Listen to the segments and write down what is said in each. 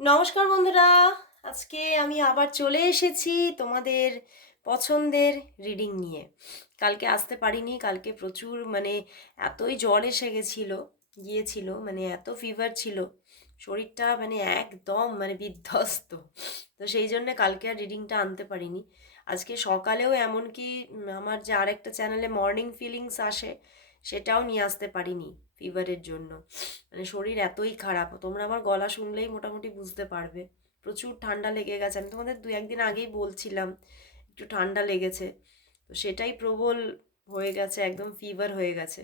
নমস্কার বন্ধুরা। আজকে আমি আবার চলে এসেছি তোমাদের পছন্দের রিডিং নিয়ে। কালকে আসতে পারিনি, কালকে প্রচুর মানে এতই জ্বর এসে গেছিল, গিয়েছিল মানে এত ফিভার ছিল, শরীরটা মানে একদম মানে বিধ্বস্ত। তো সেই জন্য কালকে আর রিডিংটা আনতে পারিনি। আজকে সকালেও এমনকি আমার যে আরেকটা চ্যানেলে মর্নিং ফিলিংস আসে, সেটাও নিয়ে আসতে পারিনি। ফিভারের জন্য। মানে শরীর এতই খারাপ, তোমরা আমার গলা শুনলেই মোটামুটি বুঝতে পারবে। প্রচুর ঠান্ডা লেগে গেছে। আমি তোমাদের দু একদিন আগেই বলছিলাম, একটু ঠান্ডা লেগেছে। তো সেটাই প্রবল হয়ে গেছে, একদম ফিভার হয়ে গেছে।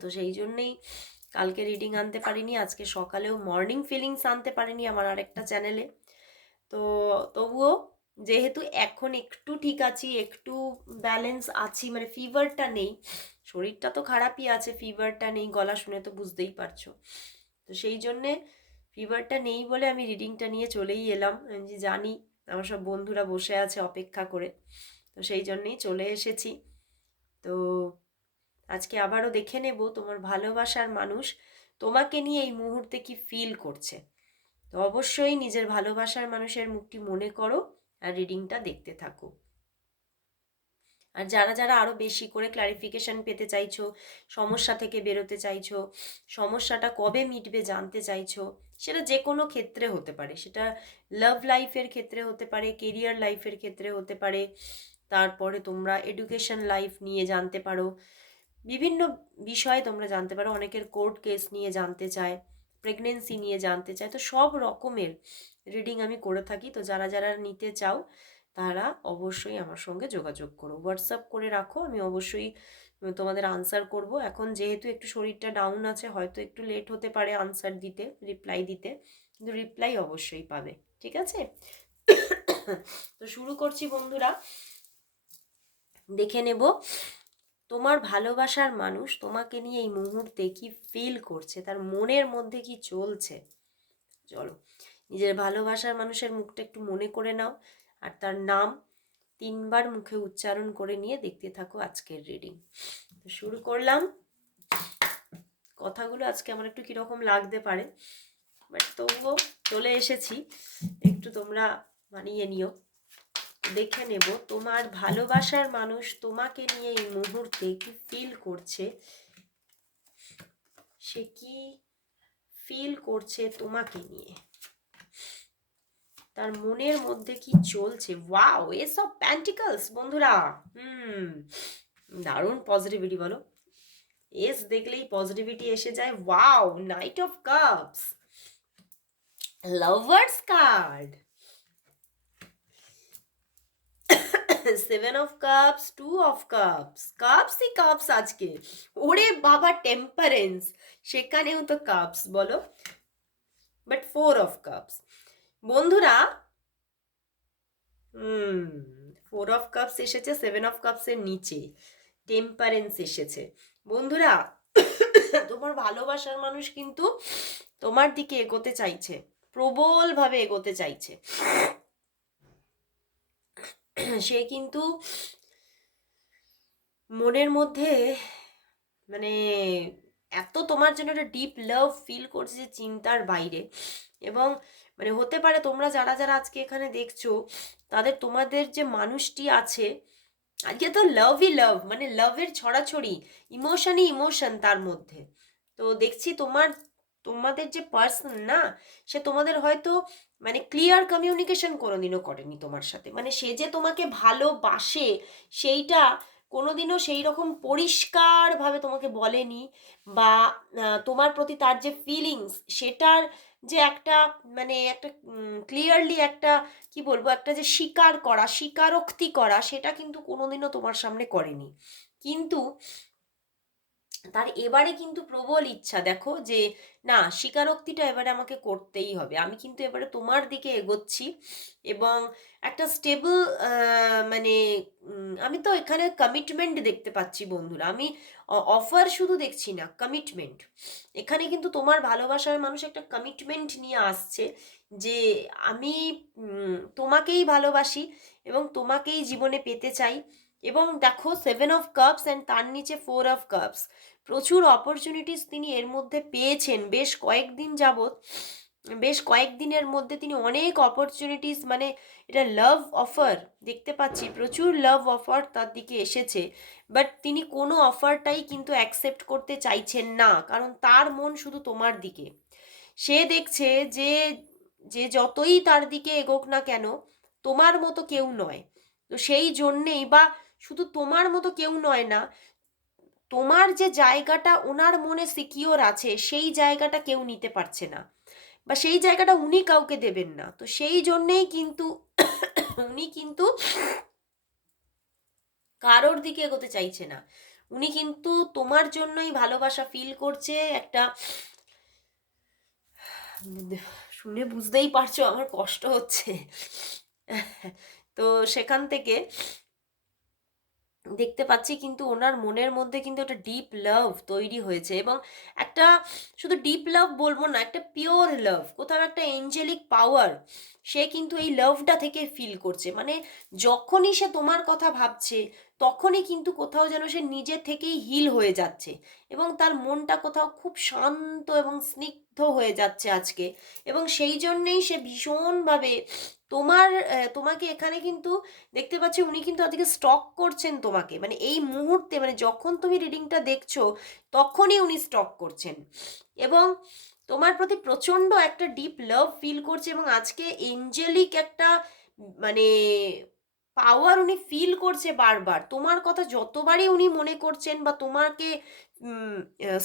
তো সেই জন্যেই কালকে রিডিং আনতে পারিনি, আজকে সকালেও মর্নিং ফিলিংস আনতে পারিনি আমার আরেকটা চ্যানেলে তো তবুও যেহেতু এখন একটু ঠিক আছি, একটু ব্যালেন্স আছি মানে ফিভারটা নেই শরীরটা তো খারাপই আছে ফিভারটা নেই, গলা শুনে তো বুঝতেই পারছ। তো সেই জন্যে ফিভারটা নেই বলে আমি রিডিংটা নিয়ে চলেই এলাম। আমি যে জানি আমার সব বন্ধুরা বসে আছে অপেক্ষা করে। তো সেই জন্যেই চলে এসেছি। তো আজকে আবারও দেখে নেব তোমার ভালোবাসার মানুষ তোমাকে নিয়ে এই মুহূর্তে কি ফিল করছে। তো অবশ্যই নিজের ভালোবাসার মানুষের মুখটি মনে করো আর রিডিংটা দেখতে থাকো। আর যারা যারা আরও বেশি করে ক্লারিফিকেশন পেতে চাইছো, সমস্যা থেকে বেরোতে চাইছো, সমস্যাটা কবে মিটবে জানতে চাইছো, সেটা যে কোনো ক্ষেত্রে হতে পারে। সেটা লাভ লাইফের ক্ষেত্রে হতে পারে কেরিয়ার লাইফের ক্ষেত্রে হতে পারে, তারপরে তোমরা এডুকেশন লাইফ নিয়ে জানতে পারো। বিভিন্ন বিষয়ে তোমরা জানতে পারো, অনেকের কোর্ট কেস নিয়ে জানতে চায় প্রেগনেন্সি নিয়ে জানতে চায়, তো সব রকমের রিডিং আমি করে থাকি। তো যারা যারা নিতে চাও তারা অবশ্যই আমার সঙ্গে যোগাযোগ করো। হোয়াটসঅ্যাপ করে রাখো, আমি অবশ্যই তোমাদের আনসার করব। এখন যেহেতু একটু শরীরটা ডাউন আছে, হয়তো একটু লেট হতে পারে আনসার দিতে রিপ্লাই দিতে। কিন্তু রিপ্লাই অবশ্যই পাবে, ঠিক আছে? তো শুরু করছি বন্ধুরা। দেখে নেব, তোমার ভালোবাসার মানুষ তোমাকে নিয়ে এই মুহূর্তে কি ফিল করছে? তার মনের মধ্যে কি চলছে? চলো, নিজের ভালোবাসার মানুষের মুখটা একটু মনে করে নাও। আর তার নাম তিনবার মুখে উচ্চারণ করে নিয়ে দেখতে থাকো আজকের রিডিং তো শুরু করলাম। কথাগুলো আজকে আমার একটু কীরকম লাগতে পারে বাট তবুও চলে এসেছি। একটু তোমরা মানিয়ে নিও। দেখে নেব, তোমার ভালোবাসার মানুষ তোমাকে নিয়ে এই মুহূর্তে কি ফিল করছে? সে কি ফিল করছে তোমাকে নিয়ে? তার মনের মধ্যে কি চলছে? ওয়াও এসব প্যান্টিকলস বন্ধুরা। হুম, দারুণ পজিটিভিটি বলো। এস দেখলেই পজিটিভিটি এসে যায়। Wow knight of cups lovers card seven of cups two of cups কাপসই cups আজকে। ওরে বাবা টেম্পারেন্স সেখানেও তো কাপস বলো। বাট ফোর অফ কাপস বন্ধুরা ফোর অফ কাপস এসেছে সেভেন অফ কাপসের নিচে টেম্পারেন্স এসেছে। বন্ধুরা, তোমার ভালোবাসার মানুষ কিন্তু তোমার দিকে এগোতে চাইছে, প্রবলভাবে এগোতে চাইছে। সে কিন্তু মনের মধ্যে মানে এত তোমার জন্য একটা ডিপ লাভ ফিল করছে যে চিন্তার বাইরে। এবং মানে হতে পারে তোমরা যারা যারা আজকে এখানে দেখছ, তাদের তোমাদের যে মানুষটি আছে, আজকে তো লাভই লাভ মানে লাভের ছড়াছড়ি ইমোশনই ইমোশন তার মধ্যে। তো দেখছি তোমার, তোমাদের যে পার্সন না, সে তোমাদের হয়তো মানে ক্লিয়ার কমিউনিকেশন কোনোদিনও করেনি তোমার সাথে। মানে সে যে তোমাকে ভালোবাসে, সেইটা কোনোদিনও সেই রকম পরিষ্কারভাবে তোমাকে বলেনি বা তোমার প্রতি তার যে ফিলিংস সেটার যে একটা মানে একটা ক্লিয়ারলি একটা কি বলব, একটা যে স্বীকার করা, স্বীকারোক্তি করা সেটা কিন্তু কোনোদিনও তোমার সামনে করেনি। কিন্তু তার এবারে কিন্তু প্রবল ইচ্ছা, দেখো যে না, স্বীকারোক্তিটা এবারে আমাকে করতেই হবে। আমি কিন্তু এবারে তোমার দিকে এগোচ্ছি এবং একটা স্টেবল মানে আমি তো এখানে কমিটমেন্ট দেখতে পাচ্ছি বন্ধুরা। আমি অফার শুধু দেখছি না কমিটমেন্ট এখানে কিন্তু তোমার ভালোবাসার মানুষ একটা কমিটমেন্ট নিয়ে আসছে যে আমি তোমাকেই ভালোবাসি এবং তোমাকেই জীবনে পেতে চাই। এবং দেখো সেভেন অফ কাপস অ্যান্ড তার নিচে ফোর অফ কাপস প্রচুর অপরচুনিটিস তিনি এর মধ্যে পেয়েছেন। বেশ কয়েকদিন যাবৎ, বেশ কয়েকদিনের মধ্যে তিনি অনেক অপরচুনিটিস মানে এটা লাভ অফার দেখতে পাচ্ছি, প্রচুর লাভ অফার তার দিকে এসেছে। বাট তিনি কোনো অফারটাই কিন্তু অ্যাকসেপ্ট করতে চাইছেন না, কারণ তার মন শুধু তোমার দিকে। সে দেখছে যে যে যতই তার দিকে এগোক না কেন, তোমার মতো কেউ নয়। তো সেই জন্যেই বা শুধু তোমার মতো কেউ নয় না, তোমার যে জায়গাটা ওনার মনে সিকিওর আছে, সেই জায়গাটা কেউ নিতে পারছে না। বা সেই জায়গাটা উনি কাউকে দেবেন না। তো সেই জন্যেই কিন্তু, উনি কিন্তু কারোর দিকে এগোতে চাইছে না। উনি কিন্তু তোমার জন্যই ভালোবাসা ফিল করছে, একটা শুনে বুঝতেই পারছ আমার কষ্ট হচ্ছে। তো সেখান থেকে দেখতে পাচ্ছি কিন্তু ওনার মনের মধ্যে কিন্তু একটা ডিপ লাভ তৈরি হয়েছে এবং একটা শুধু ডিপ লাভ বলব না, একটা পিওর লাভ কোথাও একটা এঞ্জেলিক পাওয়ার সে কিন্তু এই লাভটা থেকে ফিল করছে। মানে যখনই সে তোমার কথা ভাবছে তখনই কিন্তু কোথাও যেন সে নিজে থেকেই হিল হয়ে যাচ্ছে এবং তার মনটা কোথাও খুব শান্ত এবং স্নিগ্ধ হয়ে যাচ্ছে আজকে। এবং সেই জন্যেই সে ভীষণভাবে তোমার তোমাকে এখানে কিন্তু দেখতে পাচ্ছি উনি কিন্তু আজকে স্টক করছেন তোমাকে। মানে এই মুহূর্তে মানে যখন তুমি রিডিংটা দেখছ, তখনই উনি স্টক করছেন। এবং তোমার প্রতি প্রচণ্ড একটা ডিপ লাভ ফিল করছে এবং আজকে এঞ্জেলিক একটা মানে পাওয়ার উনি ফিল করছে বারবার। তোমার কথা যতবারই উনি মনে করছেন বা তোমাকে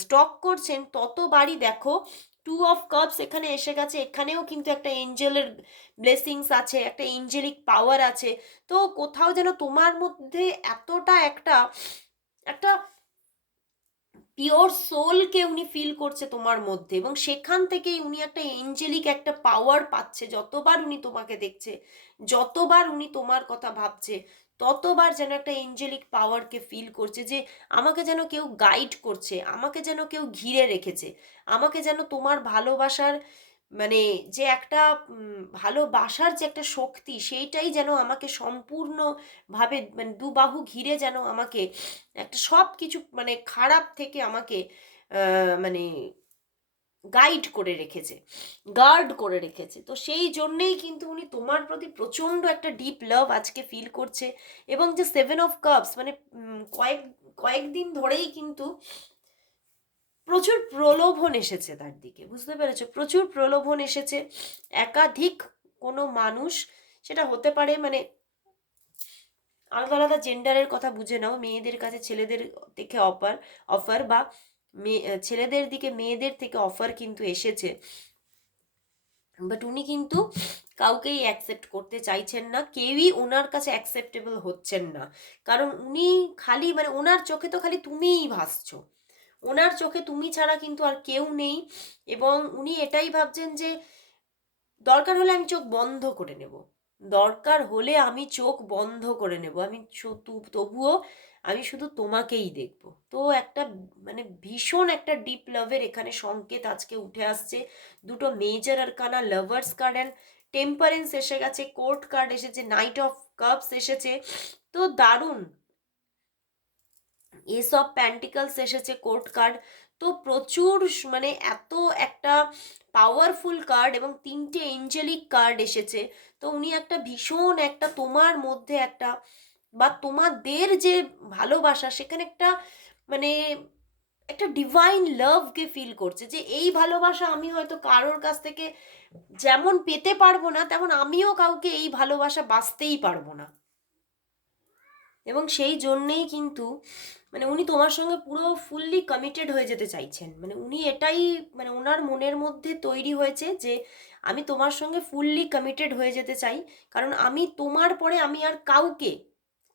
স্টক করছেন, ততবারই দেখো টু অফ কাপস এখানে এসে গেছে। এখানেও কিন্তু একটা এঞ্জেলের ব্লেসিংস আছে, একটা এঞ্জেলিক পাওয়ার আছে। তো কোথাও যেন তোমার মধ্যে এতটা একটা একটা পিওর সোলকে উনি ফিল করছে তোমার মধ্যে এবং সেখান থেকেই উনি একটা এঞ্জেলিক একটা পাওয়ার পাচ্ছে। যতবার উনি তোমাকে দেখছে, যতবার উনি তোমার কথা ভাবছে, ততবার যেন একটা এঞ্জেলিক পাওয়ারকে ফিল করছে যে আমাকে যেন কেউ গাইড করছে, আমাকে যেন কেউ ঘিরে রেখেছে, আমাকে যেন তোমার ভালোবাসার মানে যে একটা ভালোবাসার যে একটা শক্তি, সেইটাই যেন আমাকে সম্পূর্ণভাবে মানে দুবাহু ঘিরে যেন আমাকে একটা সব কিছু মানে খারাপ থেকে আমাকে মানে গাইড করে রেখেছে গার্ড করে রেখেছে। তো সেই জন্যেই কিন্তু উনি তোমার প্রতি প্রচণ্ড একটা ডিপ লাভ আজকে ফিল করছে এবং যে সেভেন অফ কাপস মানে কয়েক, কয়েকদিন ধরেই কিন্তু প্রচুর প্রলোভন এসেছে তার দিকে, বুঝতে পেরেছ? প্রচুর প্রলোভন এসেছে। একাধিক কোনো মানুষ, সেটা হতে পারে মানে আলাদা আলাদা জেন্ডারের কথা বুঝে নাও, মেয়েদের কাছে ছেলেদের থেকে অফার অফার বা মেয়ে ছেলেদের দিকে মেয়েদের থেকে অফার কিন্তু এসেছে। বাট উনি কিন্তু কাউকেই অ্যাকসেপ্ট করতে চাইছেন না, কেউই ওনার কাছে অ্যাকসেপ্টেবল হচ্ছেন না। কারণ উনি খালি মানে ওনার চোখে তো খালি তুমিই ভাসছো। ওনার চোখে তুমি ছাড়া কিন্তু আর কেউ নেই এবং উনি এটাই ভাবছেন যে দরকার হলে আমি চোখ বন্ধ করে নেব। দরকার হলে আমি চোখ বন্ধ করে নেব। আমি তবুও আমি শুধু তোমাকেই দেখব। তো একটা মানে ভীষণ একটা ডিপ লাভের এখানে সংকেত আজকে উঠে আসছে। দুটো major arcana lovers card and temperance এসে গেছে কোর্ট কার্ড এসেছে নাইট অফ কাপস এসেছে। তো দারুণ! এসব প্যান্টিকলস এসেছে কোর্ট কার্ড তো প্রচুর মানে এত একটা পাওয়ারফুল কার্ড এবং তিনটে এঞ্জেলিক কার্ড এসেছে। তো উনি একটা ভীষণ একটা তোমার মধ্যে একটা বা তোমাদের যে ভালোবাসা, সেখানে একটা মানে একটা ডিভাইন লাভকে ফিল করছে যে এই ভালোবাসা আমি হয়তো কারোর কাছ থেকে যেমন পেতে পারব না, তেমন আমিও কাউকে এই ভালোবাসা বাঁচতেই পারব না। এবং সেই জন্যেই কিন্তু মানে উনি তোমার সঙ্গে পুরো ফুললি কমিটেড হয়ে যেতে চাইছেন। মানে উনি এটাই মানে ওনার মনের মধ্যে তৈরি হয়েছে যে আমি তোমার সঙ্গে ফুললি কমিটেড হয়ে যেতে চাই। কারণ আমি তোমার পরে আমি আর কাউকে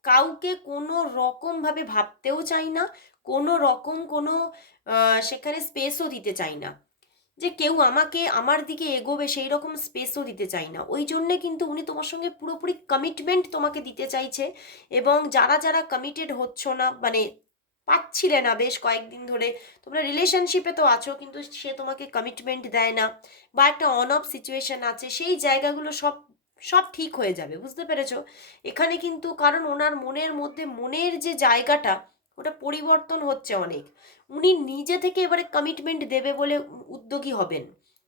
কাউকে কোনো রকমভাবে ভাবতেও চাই না, কোনো রকম কোনো সেখানে স্পেসও দিতে চাই না। যে কেউ আমাকে আমার দিকে এগোবে সেই রকম স্পেসও দিতে চাই না। ওই জন্যে কিন্তু উনি তোমার সঙ্গে পুরোপুরি কমিটমেন্ট তোমাকে দিতে চাইছে এবং যারা যারা কমিটেড হচ্ছ না মানে পাচ্ছিলে না বেশ কয়েকদিন ধরে। তোমরা রিলেশনশিপে তো আছো, কিন্তু সে তোমাকে কমিটমেন্ট দেয় না বা একটা অন অফ সিচুয়েশন আছে, সেই জায়গাগুলো সব সব ঠিক হয়ে যাবে, বুঝতে পেরেছ? এখানে কিন্তু কারণ ওনার মনের মধ্যে, মনের যে জায়গাটা, ওটা পরিবর্তন হচ্ছে অনেক। উনি নিজে থেকে এবারে কমিটমেন্ট দেবে বলে উদ্যোগী হবেন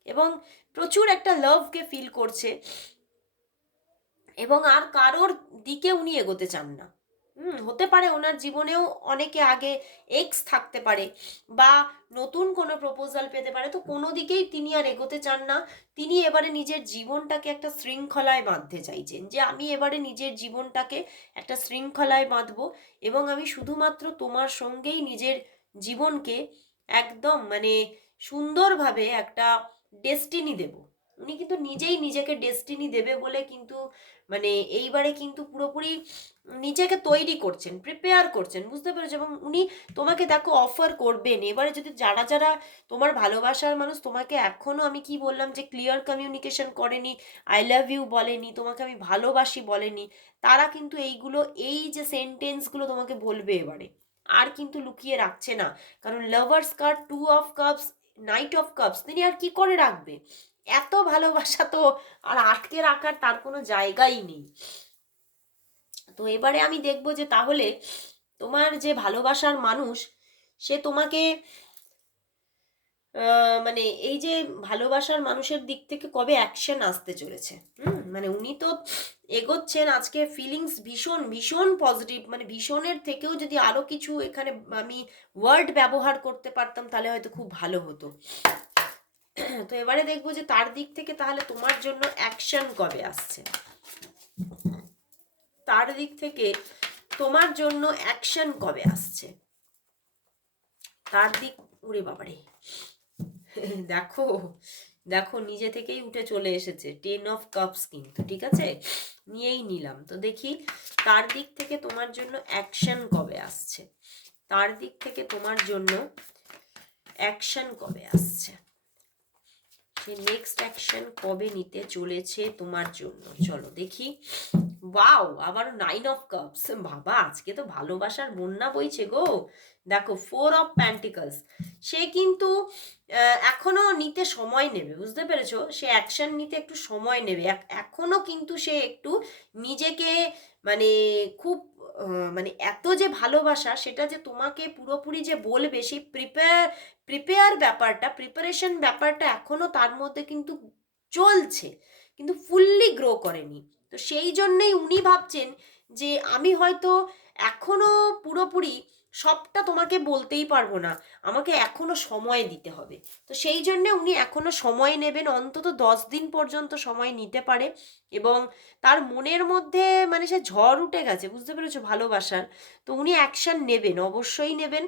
এবং প্রচুর একটা লাভকে ফিল করছে এবং আর কারোর দিকে উনি এগোতে চান না। হুম, হতে পারে ওনার জীবনেও অনেকে আগে এক্স থাকতে পারে বা নতুন কোনো প্রপোজাল পেতে পারে। তো কোনো দিকেই তিনি আর এগোতে চান না। তিনি এবারে নিজের জীবনটাকে একটা শৃঙ্খলায় বাঁধতে চাইছেন যে, আমি এবারে নিজের জীবনটাকে একটা শৃঙ্খলায় বাঁধবো এবং আমি শুধুমাত্র তোমার সঙ্গেই নিজের জীবনকে একদম মানে সুন্দরভাবে একটা ডেস্টিনি দেব। উনি কিন্তু নিজেই নিজেকে ডেস্টিনি দেবে বলে কিন্তু মানে এইবারে কিন্তু পুরোপুরি নিজেকে তৈরি করছেন প্রিপেয়ার করছেন, বুঝতে পেরেছ? এবং উনি তোমাকে দেখো অফার করবেন। এবারে যদি যারা যারা তোমার ভালোবাসার মানুষ, তোমাকে এখনও আমি কি বললাম যে ক্লিয়ার কমিউনিকেশন করেনি আই লাভ ইউ বলেনি, তোমাকে আমি ভালোবাসি বলেনি, তারা কিন্তু এইগুলো, এই যে সেন্টেন্সগুলো তোমাকে বলবে এবারে, আর কিন্তু লুকিয়ে রাখছে না। কারণ lovers card two of cups knight of cups তিনি আর কি করে রাখবে? এত ভালোবাসা তো আর আটকে রাখার তার কোনো জায়গাই নেই। তো এবারে আমি দেখব যে তাহলে তোমার যে ভালোবাসার মানুষ, সে তোমাকে মানে এই যে ভালোবাসার মানুষের দিক থেকে কবে অ্যাকশন আসতে চলেছে? হুম মানে উনি তো এগোচ্ছেন, আজকে ফিলিংস ভীষণ ভীষণ পজিটিভ মানে ভীষণের থেকেও যদি আরও কিছু এখানে আমি ওয়ার্ড ব্যবহার করতে পারতাম, তাহলে হয়তো খুব ভালো হতো। তো এবারে দেখব যে তার দিক থেকে তাহলে তোমার জন্য অ্যাকশন কবে আসছে? তার দিক থেকে তোমার জন্য অ্যাকশন কবে আসছে? তার দিক উড়ে বাবারে। দেখো দেখো, নিজে থেকেই উঠে চলে এসেছে। টেন অফ কাপস কিন্তু, ঠিক আছে? নিয়েই নিলাম। তো দেখি, তার দিক থেকে তোমার জন্য অ্যাকশন কবে আসছে? তার দিক থেকে তোমার জন্য অ্যাকশন কবে আসছে? সে নেক্সট অ্যাকশন কবে নিতে চলেছে তোমার জন্য? চলো দেখি। ওয়াও আবার নাইন অফ কাপস বাবা, আজকে তো ভালোবাসার বন্যা বইছে গো। দেখো ফোর অফ প্যান্টিকলস সে কিন্তু এখনও নিতে সময় নেবে, বুঝতে পেরেছ? সে অ্যাকশন নিতে একটু সময় নেবে। এখনও কিন্তু সে একটু নিজেকে মানে খুব মানে এত যে ভালোবাসা, সেটা যে তোমাকে পুরোপুরি যে বলবে, সেই প্রিপেয়ার প্রিপেয়ার ব্যাপারটা প্রিপারেশন ব্যাপারটা এখনও তার মধ্যে কিন্তু চলছে, কিন্তু ফুললি গ্রো করেনি। তো সেই জন্যেই উনি ভাবছেন যে আমি হয়তো এখনও পুরোপুরি সবটা তোমাকে বলতেই পারব না। আমাকে এখনও সময় দিতে হবে। তো সেই জন্যে উনি এখনও সময় নেবেন, অন্তত দশ দিন পর্যন্ত সময় নিতে পারে এবং তার মনের মধ্যে মানে সে ঝড় উঠে গেছে, বুঝতে পেরেছ? ভালোবাসার। তো উনি অ্যাকশান নেবেন, অবশ্যই নেবেন।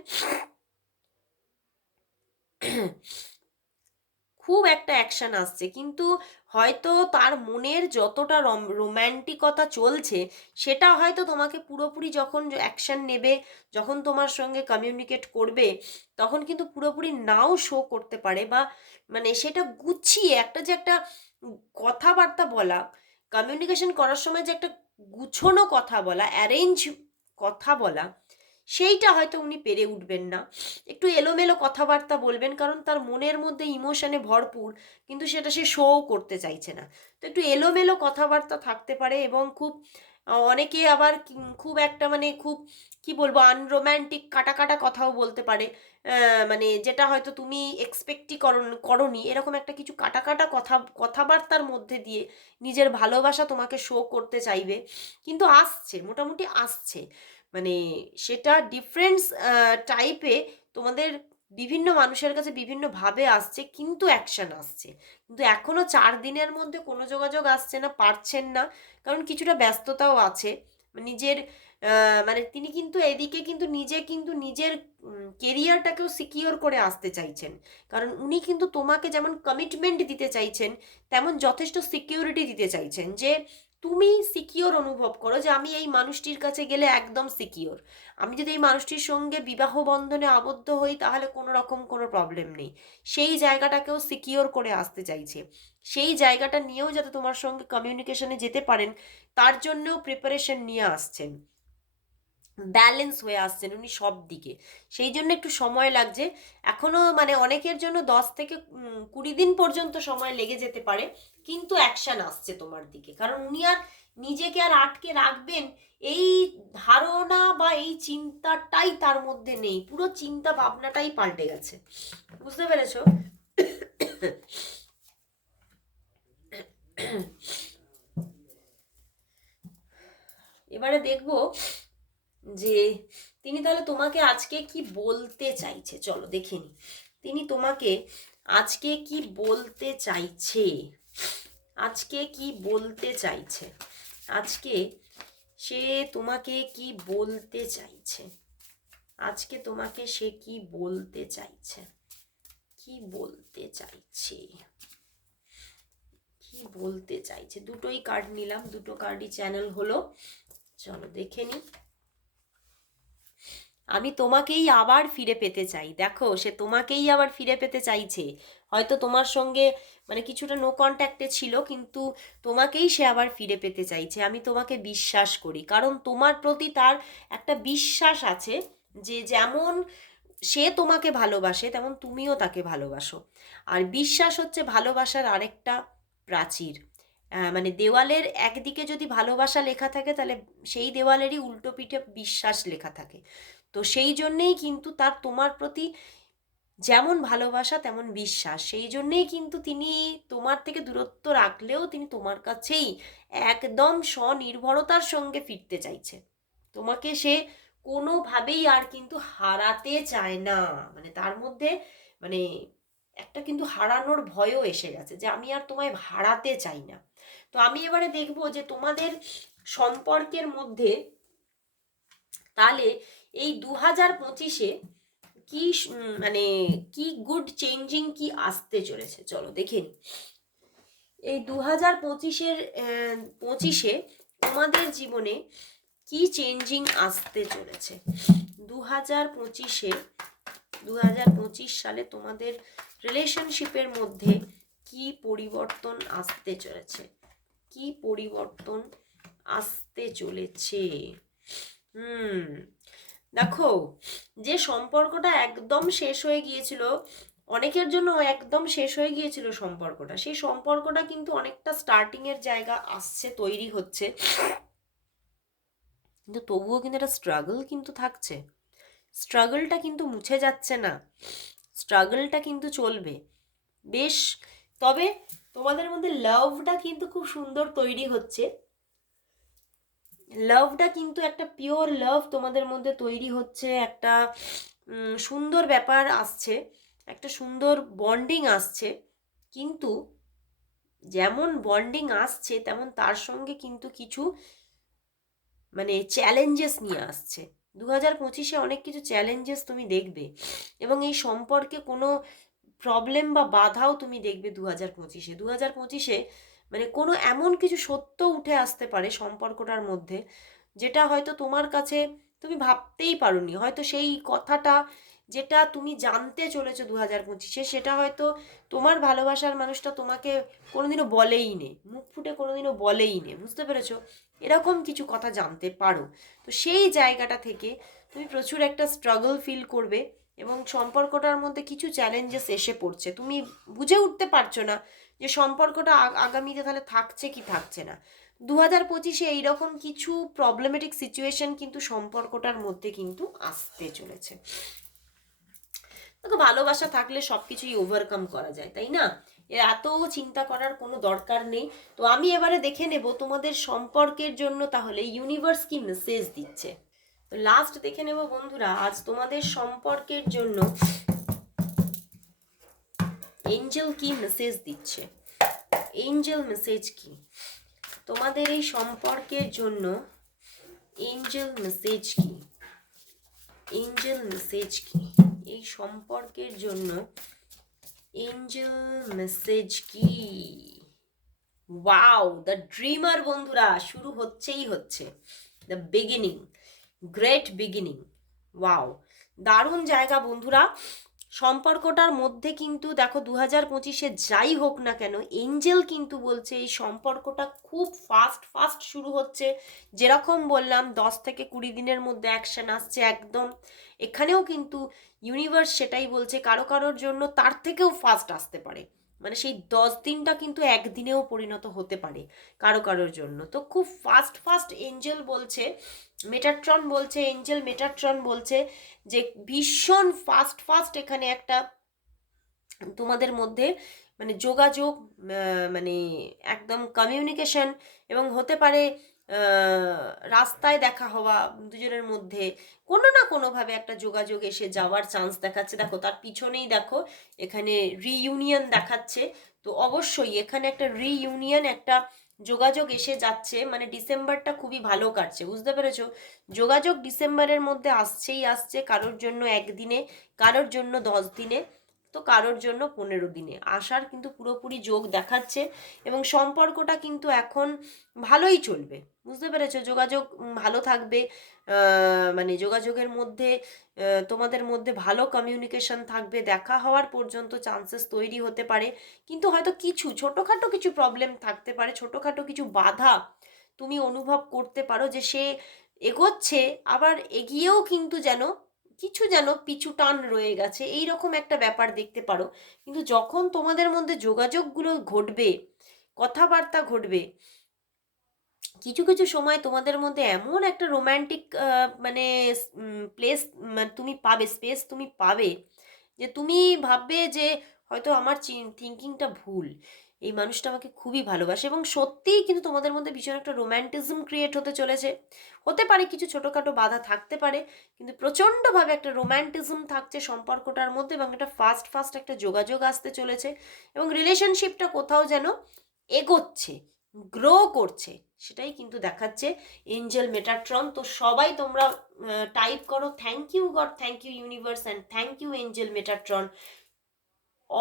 খুব একটা অ্যাকশান আসছে। কিন্তু হয়তো তার মনের যতটা রোম্যান্টিকতা চলছে, সেটা হয়তো তোমাকে পুরোপুরি যখন অ্যাকশান নেবে, যখন তোমার সঙ্গে কমিউনিকেট করবে, তখন কিন্তু পুরোপুরি নাও শো করতে পারে বা মানে সেটা গুছিয়ে একটা যে একটা কথাবার্তা বলা কমিউনিকেশন করার সময় যে একটা গুছোনো কথা বলা অ্যারেঞ্জ কথা বলা সেইটা হয়তো উনি পেরে উঠবেন না। একটু এলোমেলো কথাবার্তা বলবেন, কারণ তার মনের মধ্যে ইমোশনে ভরপুর, কিন্তু সেটা সে শো করতে চাইছে না। তো একটু এলোমেলো কথাবার্তা থাকতে পারে এবং খুব অনেকে আবার খুব একটা মানে খুব, কি বলব আনরোম্যান্টিক কাটা কাটা কথাও বলতে পারে। মানে যেটা হয়তো তুমি এক্সপেক্টই করনি, এরকম একটা কিছু কাটা কাটা কথা, কথাবার্তার মধ্যে দিয়ে নিজের ভালোবাসা তোমাকে শো করতে চাইবে। কিন্তু আসছে, মোটামুটি আসছে। মানে সেটা ডিফারেন্স টাইপে তোমাদের বিভিন্ন মানুষের কাছে বিভিন্নভাবে আসছে, কিন্তু অ্যাকশান আসছে। কিন্তু এখনও চার দিনের মধ্যে কোনো যোগাযোগ আসছে না, পারছেন না। কারণ কিছুটা ব্যস্ততাও আছে। নিজের মানে তিনি কিন্তু এদিকে কিন্তু নিজে কিন্তু নিজের কেরিয়ারটাকেও সিকিওর করে আসতে চাইছেন। কারণ উনি কিন্তু তোমাকে যেমন কমিটমেন্ট দিতে চাইছেন, তেমন যথেষ্ট সিকিউরিটি দিতে চাইছেন যে তুমি সিকিওর অনুভব করো যে আমি এই মানুষটির কাছে গেলে একদম সিকিওর আমি যদি এই মানুষটির সঙ্গে বিবাহ বন্ধনে আবদ্ধ হই, তাহলে কোনো রকম কোনো প্রবলেম নেই। সেই জায়গাটাকেও সিকিওর করে আসতে চাইছে। সেই জায়গাটা নিয়েও যাতে তোমার সঙ্গে কমিউনিকেশনে যেতে পারেন, তার জন্যও প্রিপারেশন নিয়ে আসছেন। ব্যালেন্স হয়ে আসছেন উনি সব দিকে। সেই জন্য একটু সময় লাগছে। এখনও মানে অনেকের জন্য দশ থেকে কুড়ি দিন পর্যন্ত সময় লেগে যেতে পারে। কিন্তু অ্যাকশন আসছে তোমার দিকে। কারণ উনি আর নিজেকে আর আটকে রাখবেন, এই ধারণা বা এই চিন্তাটাই তার মধ্যে নেই। পুরো চিন্তা ভাবনাটাই পাল্টে গেছে। বুঝতে পেরেছ? এবারে দেখব যে তিনি তাহলে তোমাকে আজকে কি বলতে চাইছে? চলো দেখে নি। তিনি তোমাকে আজকে কি বলতে চাইছে? আজকে কি বলতে চাইছে? আজকে সে তোমাকে কি বলতে চাইছে? আজকে তোমাকে সে কি বলতে চাইছে? কি বলতে চাইছে? কি বলতে চাইছে? দুটোই কার্ড নিলাম, দুটো কার্ডই চ্যানেল হলো। চলো দেখে নি আমি তোমাকেই আবার ফিরে পেতে চাই। দেখো, সে তোমাকেই আবার ফিরে পেতে চাইছে। হয়তো তোমার সঙ্গে মানে কিছুটা নো কন্ট্যাক্টে ছিল, কিন্তু তোমাকেই সে আবার ফিরে পেতে চাইছে। আমি তোমাকে বিশ্বাস করি। কারণ তোমার প্রতি তার একটা বিশ্বাস আছে যে যেমন সে তোমাকে ভালোবাসে, তেমন তুমিও তাকে ভালোবাসো। আর বিশ্বাস হচ্ছে ভালোবাসার আরেকটা প্রাচীর। মানে দেওয়ালের একদিকে যদি ভালোবাসা লেখা থাকে, তাহলে সেই দেওয়ালেরই উল্টো পিঠে বিশ্বাস লেখা থাকে। তো সেই জন্যেই কিন্তু তার, তোমার প্রতি যেমন ভালোবাসা তেমন বিশ্বাস। সেই জন্যেই কিন্তু তিনি তোমার থেকে দূরত্ব রাখলেও তিনি তোমার কাছেই একদম স্বনির্ভরতার সঙ্গে ফিরতে চাইছে। তোমাকে সে কোনোভাবেই আর কিন্তু হারাতে চায় না। মানে তার মধ্যে মানে একটা কিন্তু হারানোর ভয়ও এসে গেছে যে আমি আর তোমায় হারাতে চাই না। তো আমি এবারে দেখব যে তোমাদের সম্পর্কের মধ্যে তাহলে এই দু হাজার পঁচিশে কি মানে কি গুড চেঞ্জিং কি আসতে চলেছে? চলো দেখে নিই এই দু হাজার পঁচিশের পঁচিশে তোমাদের জীবনে কি চেঞ্জিং আসতে চলেছে? দু হাজার পঁচিশে দু হাজার পঁচিশ সালে তোমাদের রিলেশনশিপের মধ্যে কি পরিবর্তন আসতে চলেছে? কি পরিবর্তন আসতে চলেছে? হুম দেখো, যে সম্পর্কটা একদম শেষ হয়ে গিয়েছিল, অনেকের জন্য একদম শেষ হয়ে গিয়েছিল সম্পর্কটা। সেই সম্পর্কটা কিন্তু অনেকটা স্টার্টিং এর জায়গা আসছে, তৈরি হচ্ছে। কিন্তু তবুও কিন্তু একটা স্ট্রাগল কিন্তু থাকছে। স্ট্রাগলটা কিন্তু মুছে যাচ্ছে না। স্ট্রাগলটা কিন্তু চলবে। বেশ, তবে তোমাদের মধ্যে লাভটা কিন্তু খুব সুন্দর তৈরি হচ্ছে। লাভটা কিন্তু একটা পিওর লাভ তোমাদের মধ্যে তৈরি হচ্ছে, একটা সুন্দর ব্যাপার আসছে, একটা সুন্দর বন্ডিং আসছে। কিন্তু যেমন বন্ডিং আসছে, তেমন তার সঙ্গে কিন্তু কিছু মানে চ্যালেঞ্জেস নিয়ে আসছে। দু হাজার পঁচিশে অনেক কিছু চ্যালেঞ্জেস তুমি দেখবে এবং এই সম্পর্কে কোনো প্রবলেম বা বাধাও তুমি দেখবে দু হাজার পঁচিশে। দু হাজার পঁচিশে মানে কোনো এমন কিছু সত্য উঠে আসতে পারে সম্পর্কটার মধ্যে, যেটা হয়তো তোমার কাছে তুমি ভাবতেই পারোনি। হয়তো সেই কথাটা যেটা তুমি জানতে চলেছো দু হাজার পঁচিশে, সেটা হয়তো তোমার ভালোবাসার মানুষটা তোমাকে কোনোদিনও বলেই নে, মুখ ফুটে কোনোদিনও বলেই নে, বুঝতে পেরেছ? এরকম কিছু কথা জানতে পারো। তো সেই জায়গাটা থেকে তুমি প্রচুর একটা স্ট্রাগল ফিল করবে। এবং সম্পর্কটার মধ্যে কিছু চ্যালেঞ্জেস এসে পড়ছে। তুমি বুঝে উঠতে পারছ না যে সম্পর্কটা আগামীতে তাহলে থাকছে কি থাকছে না। দু হাজার পঁচিশে এইরকম কিছু প্রবলেমেটিক সিচুয়েশন কিন্তু সম্পর্কটার মধ্যে কিন্তু আসতে চলেছে। দেখো, ভালোবাসা থাকলে সব কিছুই ওভারকাম করা যায়, তাই না? এর এত চিন্তা করার কোনো দরকার নেই। তো আমি এবারে দেখে নেব তোমাদের সম্পর্কের জন্য তাহলে ইউনিভার্স কি মেসেজ দিচ্ছে। তো লাস্ট দেখে নেব বন্ধুরা, আজ তোমাদের সম্পর্কের জন্য এঞ্জেল কি মেসেজ দিচ্ছে? এঞ্জেল মেসেজ কি? তোমাদের এই সম্পর্কের জন্য এঞ্জেল মেসেজ কি? এঞ্জেল মেসেজ কি? এই সম্পর্কের জন্য এঞ্জেল মেসেজ কি? ওয়াও দ্য ড্রিমার বন্ধুরা, শুরু হচ্ছেই হচ্ছে the beginning great beginning wow দারুণ জায়গা বন্ধুরা। সম্পর্কটার মধ্যে কিন্তু দেখো দু হাজার পঁচিশে যাই হোক না কেন এঞ্জেল কিন্তু বলছে এই সম্পর্কটা খুব ফাস্ট ফাস্ট শুরু হচ্ছে। যেরকম বললাম, দশ থেকে কুড়ি দিনের মধ্যে অ্যাকশন আসছে একদম। এখানেও কিন্তু ইউনিভার্স সেটাই বলছে, কারও কারোর জন্য তার থেকেও ফাস্ট আসতে পারে। মানে সেই দশ দিনটা কিন্তু একদিনেও পরিণত হতে পারে কারও কারোর জন্য। তো খুব ফাস্ট ফাস্ট এঞ্জেল বলছে, মেটাট্রন বলছে এঞ্জেল মেটাট্রন বলছে যে ভীষণ ফাস্ট ফাস্ট এখানে একটা তোমাদের মধ্যে মানে যোগাযোগ মানে একদম কমিউনিকেশন এবং হতে পারে রাস্তায় দেখা হওয়া দুজনের মধ্যে কোনো না কোনোভাবে একটা যোগাযোগ এসে যাওয়ার চান্স দেখাচ্ছে। দেখো, তার পিছনেই দেখো, এখানে রিইউনিয়ন দেখাচ্ছে। তো অবশ্যই এখানে একটা রিইউনিয়ন একটা যোগাযোগ এসে যাচ্ছে। মানে ডিসেম্বরটা খুবই ভালো কাটছে, বুঝতে পেরেছ? যোগাযোগ ডিসেম্বরের মধ্যে আসছেই আসছে, কারোর জন্য একদিনে, কারোর জন্য দশ দিনে। তো কারোর জন্য পনেরো দিনে। আসার কিন্তু পুরোপুরি যোগ দেখাচ্ছে এবং সম্পর্কটা কিন্তু এখন ভালোই চলবে। বুঝতে পেরেছ? যোগাযোগ ভালো থাকবে। মানে যোগাযোগের মধ্যে তোমাদের মধ্যে ভালো কমিউনিকেশন থাকবে। দেখা হওয়ার পর্যন্ত চান্সেস তৈরি হতে পারে। কিন্তু হয়তো কিছু, ছোটোখাটো কিছু প্রবলেম থাকতে পারে, ছোটোখাটো কিছু বাধা তুমি অনুভব করতে পারো যে সে এগোচ্ছে, আবার এগিয়েও কিন্তু যেন কিছু যেন পিছু টান রয়ে গেছে এই রকম একটা ব্যাপার দেখতে পারো। কিন্তু যখন তোমাদের মধ্যে যোগাযোগগুলো ঘটবে, কথাবার্তা ঘটবে, কিছু কিছু সময় তোমাদের মধ্যে এমন একটা রোম্যান্টিক মানে প্লেস তুমি পাবে স্পেস তুমি পাবে যে, তুমি ভাববে যে, হয়তো আমার থিঙ্কিংটা ভুল। এই মানুষটা আমাকে খুবই ভালোবাসে এবং সত্যিই কিন্তু তোমাদের মধ্যে ভীষণ একটা রোম্যান্টিজম ক্রিয়েট হতে চলেছে। হতে পারে কিছু ছোটোখাটো বাধা থাকতে পারে, কিন্তু প্রচণ্ডভাবে একটা রোম্যান্টিজম থাকছে সম্পর্কটার মধ্যে এবং একটা ফাস্ট ফাস্ট একটা যোগাযোগ আসতে চলেছে এবং রিলেশনশিপটা কোথাও যেন এগোচ্ছে গ্রো করছে, সেটাই কিন্তু দেখাচ্ছে এঞ্জেল মেটাট্রন তো সবাই তোমরা টাইপ করো thank you God thank you universe and thank you angel Metatron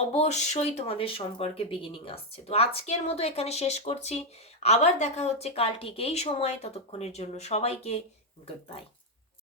অবশ্যই তোমাদের সম্পর্কে বিগিনিং আসছে। তো আজকের মতো এখানে শেষ করছি। আবার দেখা হচ্ছে কাল ঠিক এই সময়। ততক্ষণের জন্য সবাইকে গুড বাই